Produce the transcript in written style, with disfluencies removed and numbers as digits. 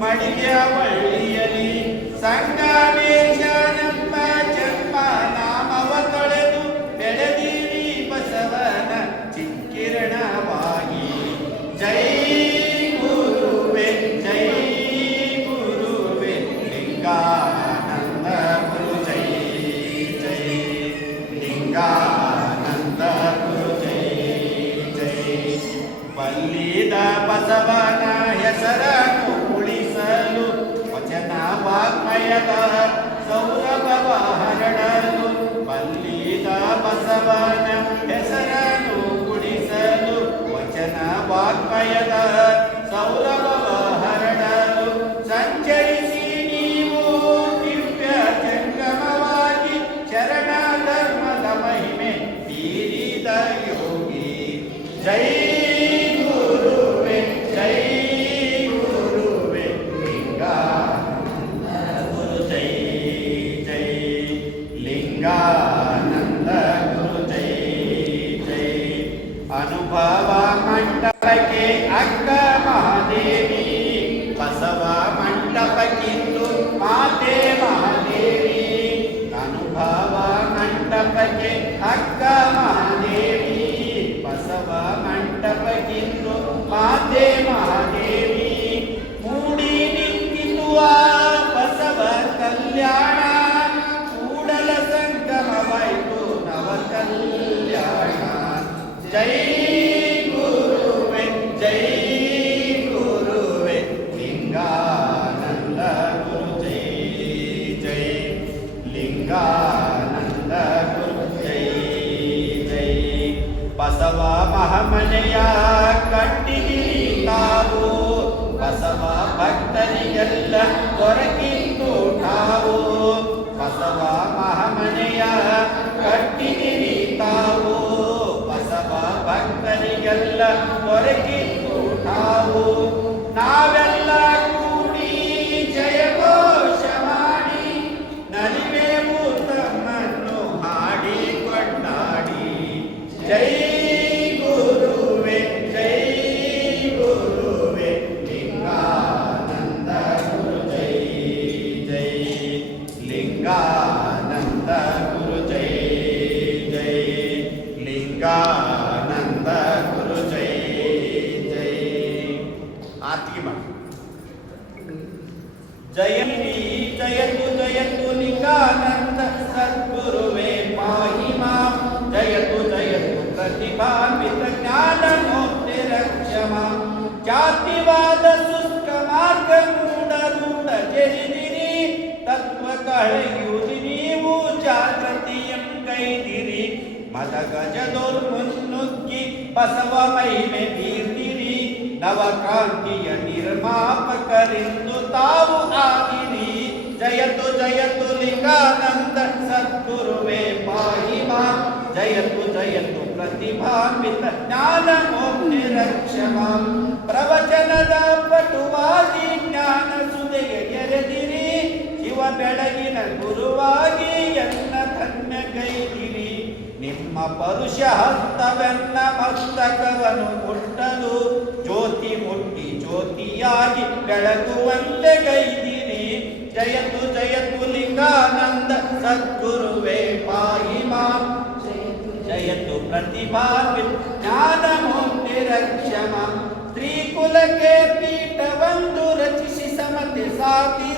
ಮಡಿಯ ಒಳ್ಳಿಯಲಿ ಸಂಗಮೇಶನೆಂಬ ಜನ್ಮ ನಾಮವ ತೊಳೆದು ಬೆಳೆದಿರಿ ಬಸವನ ಚಿಕ್ಕಿರಣವಾಗಿ. ಜೈ ಗುರುವೆ ಜೈ ಗುರುವೆ ಲಿಂಗಾನಂದ ಗುರು ಜೈ ಜೈ ಲಿಂಗಾನಂದ ಗುರು ಜೈ ಜೈ. ಬಲ್ಲಿದ ಬಸವನ ಹೆಸರನ್ನು ಉಳಿಸಲು ವಚನ ವಾಗ್ಮಯದ ಸೌರಭವ ಹರಡಲು. ಬಲ್ಲಿದ ಬಸವನ ಹೆಸರನ್ನು ಉಳಿಸಲು ವಚನ ವಾಗ್ಮಯದ ಸೌರಭವ ಹರಡಲು. ಸಂಚರಿಸಿ ನೀವು ದಿವ್ಯ ಜಂಗಮವಾಗಿ ಶರಣ ಧರ್ಮದ ಮಹಿಮೆ ಬೀರಿದ ಯೋಗಿ. ಜೈ ಗುರುವೆ ಜೈ ಗುರುವೆ ಲಿಂಗಾನಂದ ಗುರು ಜೈ ಜೈ ಲಿಂಗಾನಂದ ಗುರು ಜೈ ಜೈ. ಅನುಭವ ಮಂಟಪಕ್ಕೆ ಅಕ್ಕ ಮಹಾದೇವಿ ಬಸವ ಮಂಟಪಕ್ಕಿಂದು ಮಾತೆ ಮಹಾದೇವಿ. ಅನುಭವ ಮಂಟಪಕ್ಕೆ ಅಕ್ಕ ಮಹಾದೇವಿ ಬಸವ ಮಂಟಪಕ್ಕಿಂದು ಮಾತೆ ಮಹಾದೇವಿ. ಮೂಡಿ ನಿಂತಿರುವ ಬಸವ ಕಲ್ಯಾಣ ಕೂಡಲ ಸಂಗಮವಾಯಿತು ನವ ಕಲ್ಯಾಣ. ಜೈ ಗುರುವೆ ಜೈ ಗುರುವೆ ಲಿಂಗಾನಂದ ಗುರು ಜೈ ಜೈ ಲಿಂಗಾನಂದ ಗುರು ಜೈ ಜೈ. ಬಸವ ಮಹಾಮನೆಯ ಕಟ್ಟಿಗಿರಿ ತಾವು ಬಸವ ಭಕ್ತರಿಗೆಲ್ಲ ದೊರಕಿತ್ತು ಠಾವು. ಬಸವ ಮಹಾಮನೆಯ ಕಟ್ಟಿಗಿರಿ ತಾವು ಬಸವ ಭಕ್ತರಿಗೆಲ್ಲ ದೊರಕಿತ್ತು ಠಾವು. ನಾವೆಲ್ಲ ಕೂಡಿ ಜಯಘೋಷ ಮಾಡಿ ನಲಿವೆವು ತಮ್ಮನ್ನು ಹಾಡಿ ಕೊಂಡಾಡಿ. ಜೈ ಗುರುವೆ ಜೈ ಗುರುವೆ ಲಿಂಗಾನಂದ ಗುರು ಜೈ ಜೈ ಲಿಂಗಾನಂದ ಗುರು ಜೈ ಜೈ ಲಿಂಗಾನಂದ ಗುರು ಜೈ ಜೈ. ಆರ್ತಿಗೆ ಮಾಡಿ. ಜಯಂತಿ ಜಯತು ಜಯತು ಲಿಂಗಾನಂದ ಸದ್ಗುರುವೇ ಪಾಹಿ ಮಾಂ. ಜಯತು ಜಯತು ಪ್ರತಿಭಾನ್ವಿತ ಜ್ಞಾನಮೂರ್ತಿ ರಕ್ಷ ಮಾಂ. ಜಾತಿವಾದ ಶುಷ್ಕ ಮಾರ್ಗ ಮೂಢರೂಢ ಜರಿದಿರಿ ತತ್ವ ಕಳೆಯುವುದು ನೀವು ಜಾಗೃತಿಯಂ ಕೈದಿರಿ. ಮದ ಗಜದೋರ್ಮುನ್ನುಗ್ಗಿ ಬಸವ ಮಹಿಮೆ ಬೀರ್ದಿರಿ. ನವಕಾಂತಿಯ ನಿರ್ಮಾಪಕರೆಂದು ತಾವು ಆಗಿರಿ. ಜಯತು ಜಯತು ಲಿಂಗಾನಂದ ಸದ್ಗುರುವೇ ಪಾಹಿ ಮಾಂ. ಜಯತು ಜಯತು ಪ್ರತಿಭಾನ್ವಿತ ಜ್ಞಾನಮೂರ್ತಿ ರಕ್ಷ ಮಾಂ. ಪ್ರವಚನದ ಪಟುವಾಗಿ ಜ್ಞಾನ ಸುದೆಯ ಎರೆದಿರಿ. ಶಿವ ಬೆಳಗಿನ ಗುರುವಾಗಿ ಎನ್ನ ಧನ್ಯ ಗೈದಿರಿ. ನಿಮ್ಮ ಪರುಷ ಹಸ್ತವೆನ್ನ ಮಸ್ತಕವನ್ನು ಮುಟ್ಟಲು ಜ್ಯೋತಿ ಮುಟ್ಟಿ ಜ್ಯೋತಿಯಾಗಿ ಬೆಳಗುವಂತೆ ಗೈದಿರಿ. ಜಯತು ಜಯತು ಲಿಂಗಾನಂದ ಸದ್ಗುರುವೇ ಪಾಹಿ ಮಾಂ. ಜಯತು ಪ್ರತಿಭಾನ್ವಿತ ಜ್ಞಾನಮೂರ್ತಿ ರಕ್ಷ ಮಾಂ. ಸ್ತ್ರೀಕುಲಕ್ಕೆ ಪೀಠವೊಂದು ರಚಿಸಿ ಸಮತೆ ಸಾಧಿಸಿ